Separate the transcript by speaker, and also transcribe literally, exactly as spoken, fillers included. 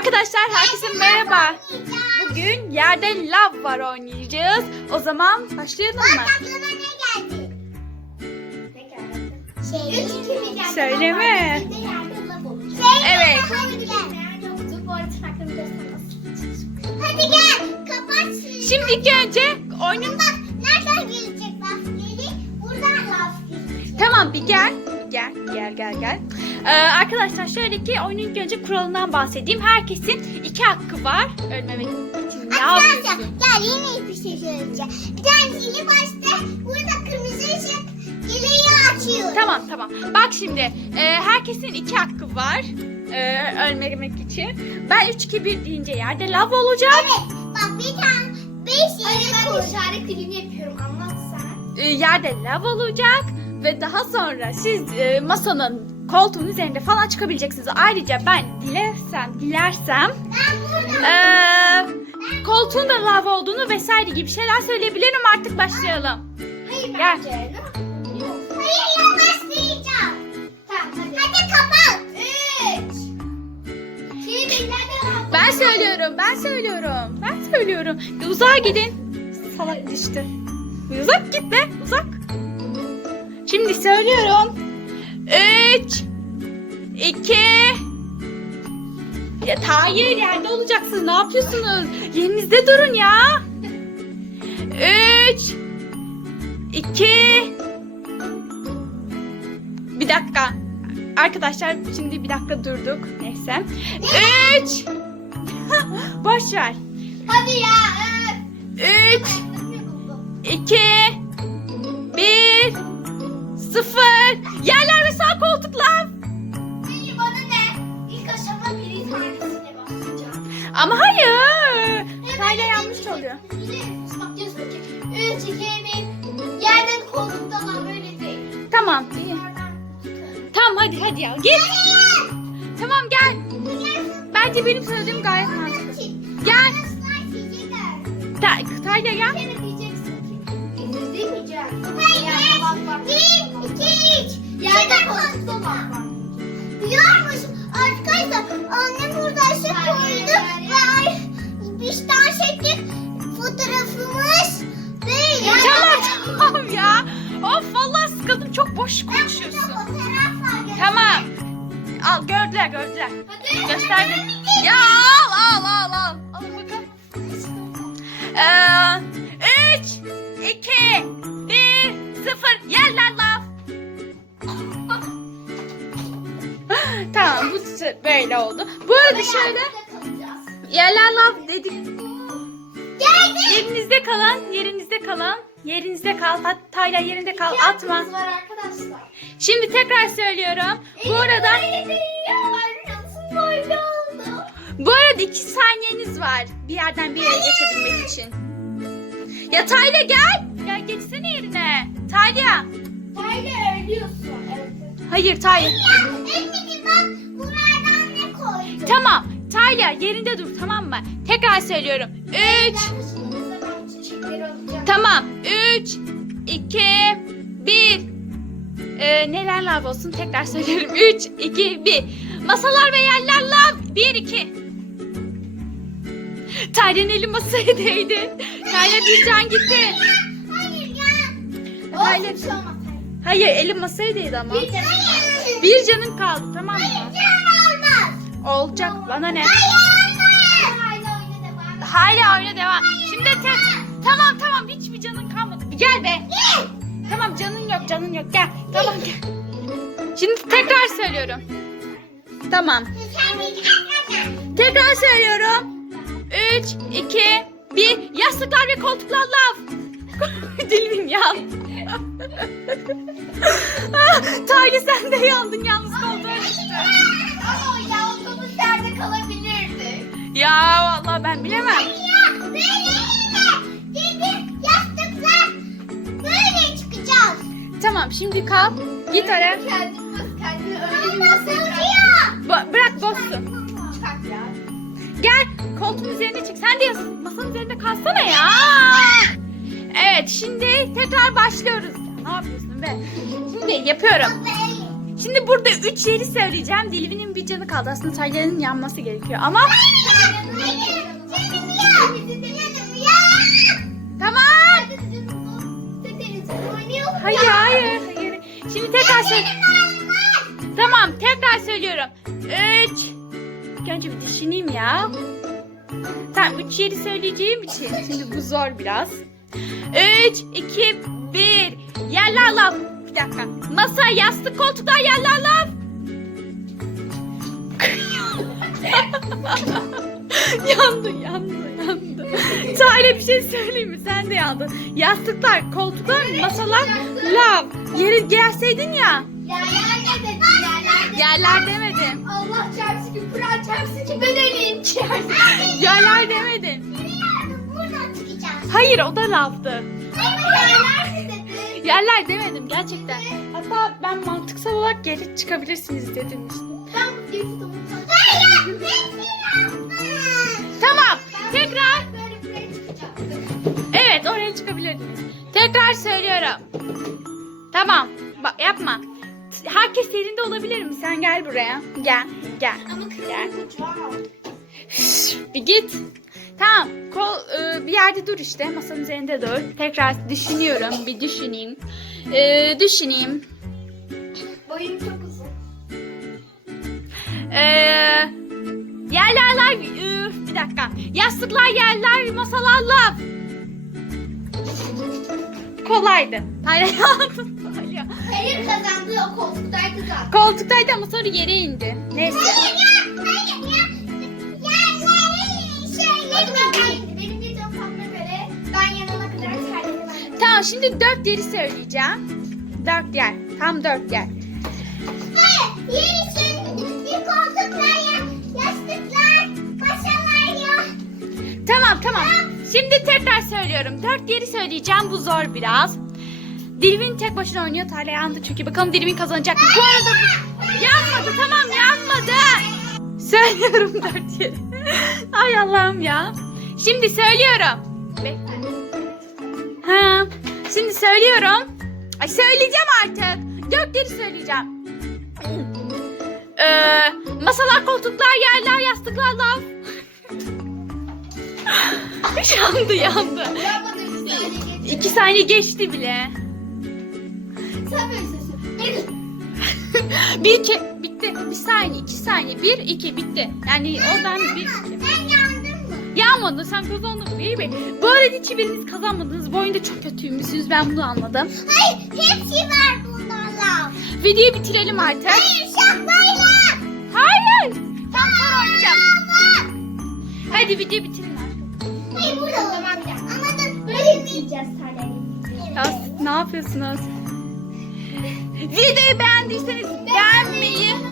Speaker 1: Arkadaşlar herkese merhaba. Bugün yerde lav var oynayacağız. O zaman başlayalım mı?
Speaker 2: Aklıma ne geldi? Ne geldi? Şey, üç kimi geldi?
Speaker 1: Söyleme.
Speaker 2: Bir de yerde lav olacak. Şey,
Speaker 1: Evet.
Speaker 2: Hadi gel. Yoktu bu arada farklı bir Hadi gel. Kapat.
Speaker 1: Şimdi ilk önce oyunun...
Speaker 2: Bak nereden gelecek laf geri? Buradan laf gelecek.
Speaker 1: Tamam bir gel. Gel gel gel gel. Ee, arkadaşlar şöyle ki oyunun ilk önce kuralından bahsedeyim. Herkesin iki hakkı var. Ölmemek için ne
Speaker 2: Arkadaşlar
Speaker 1: yapıyorsun?
Speaker 2: gel yine bir şey söyleyeceğim. Bir tanesi başta burada kırmızı ışık geliyor açıyor.
Speaker 1: Tamam tamam. Bak şimdi e, herkesin iki hakkı var. E, ölmemek için. Ben üç iki bir deyince yerde lav olacak.
Speaker 2: Evet. Bak bir tane beş yere koy. Ben işaret dilini yapıyorum. Anlat sen.
Speaker 1: E, yerde lav olacak. Ve daha sonra siz e, masanın koltuğun üzerinde falan çıkabileceksiniz. Ayrıca ben dilersem dilersem
Speaker 2: Ben burada.
Speaker 1: e, koltuğun da lav olduğunu vesaire gibi şeyler söyleyebilirim. Artık başlayalım.
Speaker 2: Hayır
Speaker 1: Gel.
Speaker 2: bence. Hayır ya başlayacağım. Tamam hadi. Hadi kapat. Üç. Şimdi nerede?
Speaker 1: Ben söylüyorum, ben söylüyorum, ben söylüyorum. Bir uzağa gidin. Salak düştü. Bir uzak git be, uzak. Şimdi söylüyorum. Üç, iki. Ya hayır, yerde olacaksınız. Ne yapıyorsunuz? Yerinizde durun ya. Üç, iki. Bir dakika. Arkadaşlar şimdi bir dakika durduk. Neyse. Üç. Boş ver.
Speaker 2: Hadi ya.
Speaker 1: Üç, iki, bir, sıfır. Yerler ve sağ koltuklar.
Speaker 2: Hayır bana ne? İlk aşama bir tanesine başlayacağım.
Speaker 1: Ama hayır. Kayla yanlış oluyor.
Speaker 2: Bak diyorsun ki üç, iki, bir. Yerden koltukta lan böyle değil.
Speaker 1: Tamam. iyi. Tamam hadi hadi ya. Git. Tamam gel. Bence benim söylediğim gayet mantıklı. Gel. Ta Tayla gel.
Speaker 2: Seni diyeceksin ki izleyemeyeceğim. Hayır. Bak bak. Bir, iki, üç. Yerden koltukta bak bak. Biliyor musun? Arkadaşlar annem burada ışık koydu. Ve bir tane çektik fotoğrafımız. Böyle.
Speaker 1: Tamam tamam ya. Of vallahi sıkıldım. Çok boş konuşuyorsun.
Speaker 2: Fotoğraf var.
Speaker 1: Tamam. Al gördüler gördüler.
Speaker 2: Hadi.
Speaker 1: Gösterdim. Ya al al al al. Al bakalım. Ee, üç, iki, bir, sıfır. Yerler lav. Tamam bu böyle oldu. Bu arada şöyle yerler lav dedik. Yerinizde kalan, yerinizde kalan, yerinizde kal. Tayla yerinde kal. Atma.
Speaker 2: Var arkadaşlar.
Speaker 1: Şimdi tekrar söylüyorum. Bu arada bu arada iki saniyeniz var bir yerden bir yere geçebilmek için. Ya Tayla gel. Ya geçsene yerine. Tayla.
Speaker 2: Tayla ölüyorsun. Evet.
Speaker 1: Hayır Tayla.
Speaker 2: Eminim bak buradan ne koydum?
Speaker 1: Tamam. Tayla yerinde dur tamam mı? Tekrar söylüyorum. Üç. Tamam. Üç. iki. bir. Ee, neler lav olsun? Tekrar söylüyorum. Üç. iki. bir. Masalar ve yerler lav. Bir. iki. Tayla'nın eli masaya değdi. Tayla bir can gitti.
Speaker 2: Hayır ya.
Speaker 1: Tayla.
Speaker 2: Olsun, bir şey olmaz.
Speaker 1: Hayır eli masaya değdi ama.
Speaker 2: Bir canım. Hayır.
Speaker 1: Bir canın kaldı tamam mı?
Speaker 2: Canım olmaz.
Speaker 1: Olacak bana ne?
Speaker 2: Hayır olmaz. Hala oyuna devam et.
Speaker 1: Hala oyna devam. Şimdi tek. Tamam tamam hiçbir canın kalmadı. Gel be. Tamam canın yok canın yok gel. Tamam gel. Şimdi tekrar söylüyorum. Tamam.
Speaker 2: Sen bir canım.
Speaker 1: Tekrar söylüyorum. Üç, iki, bir. Yastıklar ve koltuklar lav. Dilim yan. Ah, Tayli sen de yandın yalnız koltuğa düştü.
Speaker 2: Ama ya otobüs yerde kalabilirdi.
Speaker 1: Ya vallahi ben bilemem.
Speaker 2: Ya böyle yine dedik yastıklar böyle çıkacağız.
Speaker 1: Tamam şimdi kal. Git oraya.
Speaker 2: Kendin bas kendini öyle bir masaya bırak.
Speaker 1: Ba- bırak bozsun.
Speaker 2: Çıkart ya.
Speaker 1: Gel koltuğun üzerine çık. Sen de yas- masanın üzerinde kalsana ya. Evet şimdi tekrar başlıyoruz. Ne yapıyorsun be? Şimdi yapıyorum. Şimdi burada üç yeri söyleyeceğim. Dilivinin bir canı kaldı. Aslında Talya'nın yanması gerekiyor ama... Tamam. Hayır hayır. hayır. Şimdi tekrar söyle. Tamam tekrar söylüyorum. Üç. İlk önce bir düşüneyim ya. Tamam üç yeri söyleyeceğim için. Şimdi bu zor biraz. Üç, iki, bir. Yerler lav. Bir dakika. Masa, yastık, koltuklar, yerler lav. yandı, yandı, yandı. Sadece bir şey söyleyeyim mi? Sen de yandın. Yastıklar, koltuklar, masalar, lav. Yeri gelseydin ya.
Speaker 2: Yerler dedim.
Speaker 1: Yerler demedim.
Speaker 2: Allah çarpsın ki, Kur'an çarpsın ki ben öleyim ki.
Speaker 1: Yerler demedin.
Speaker 2: Buradan çıkacağım.
Speaker 1: Hayır o da lavdı.
Speaker 2: Yerler dedi.
Speaker 1: Yerler demedim gerçekten. Hatta ben mantıksal olarak geri çıkabilirsiniz dedim işte.
Speaker 2: Ben bu videoyu tutamam. Hayır,
Speaker 1: Tamam. Tekrar.
Speaker 2: böyle buraya çıkacaktık.
Speaker 1: Evet oraya çıkabilirdiniz. Tekrar söylüyorum. Tamam. Bak yapma. Herkes yerinde olabilir mi? Sen gel buraya. Gel. Gel.
Speaker 2: Ama
Speaker 1: Gel.
Speaker 2: kızım kucağı.
Speaker 1: Üf, bir git. Tamam. Kol, e, bir yerde dur işte. Masanın üzerinde dur. Tekrar düşünüyorum. Bir düşüneyim. E, düşüneyim.
Speaker 2: Boyum çok uzun.
Speaker 1: E, yerler, üf, bir dakika. Yastıklar, yerler, masalar, lav. Kolaydı. Hayır, Talya.
Speaker 2: Hayır kazandı, o koltuktaydı zaten.
Speaker 1: Koltuktaydı ama sonra yere indi. Neyse.
Speaker 2: Hayır ya, hayır ya. Yerleri şöyle. Benim bir kafamda göre ben yanana kadar terledim.
Speaker 1: Tamam şimdi dört yeri söyleyeceğim. Dört yer. Tam dört yer.
Speaker 2: Hayır, yeri şöyle. Koltuklar ya, yastıklar, masalar ya.
Speaker 1: Tamam tamam. Şimdi tekrar söylüyorum. Dört yeri söyleyeceğim. Bu zor biraz. Dilivin tek başına oynuyor. Talya yandı çünkü. Bakalım Dilivin kazanacak mı? Bu arada yanmadı. Tamam yanmadı. Söylüyorum dört yeri. Ay Allah'ım ya. Şimdi söylüyorum. Be- Ha, şimdi söylüyorum. Ay söyleyeceğim artık. Dört yeri söyleyeceğim. Ee, masalar, koltuklar, yerler, yastıklar, lav. yandı yandı.
Speaker 2: Yapmadım bir saniye geçti.
Speaker 1: İki saniye geçti bile.
Speaker 2: Sen böyle sesi.
Speaker 1: bir iki bitti. Bir saniye, iki saniye. Bir iki bitti. Yani oradan bir iki.
Speaker 2: Sen yandın mı?
Speaker 1: Yağmadı sen kazandın değil mi? Bu arada hiçbiriniz kazanmadınız. Bu oyunda çok kötüymüşsünüz. Ben bunu anladım.
Speaker 2: Hayır, hepsi var bunlarla.
Speaker 1: Videoyu bitirelim artık.
Speaker 2: Hayır, şapkayla.
Speaker 1: Hayır. Tam sonra oynayacağım. Hadi videoyu bitirin artık.
Speaker 2: Hayır, burada o zaman bir dakika. Ama da böyle yiyeceğiz tarlayı.
Speaker 1: Ya, ne yapıyorsunuz? Videoyu beğendiyseniz beğenmeyi,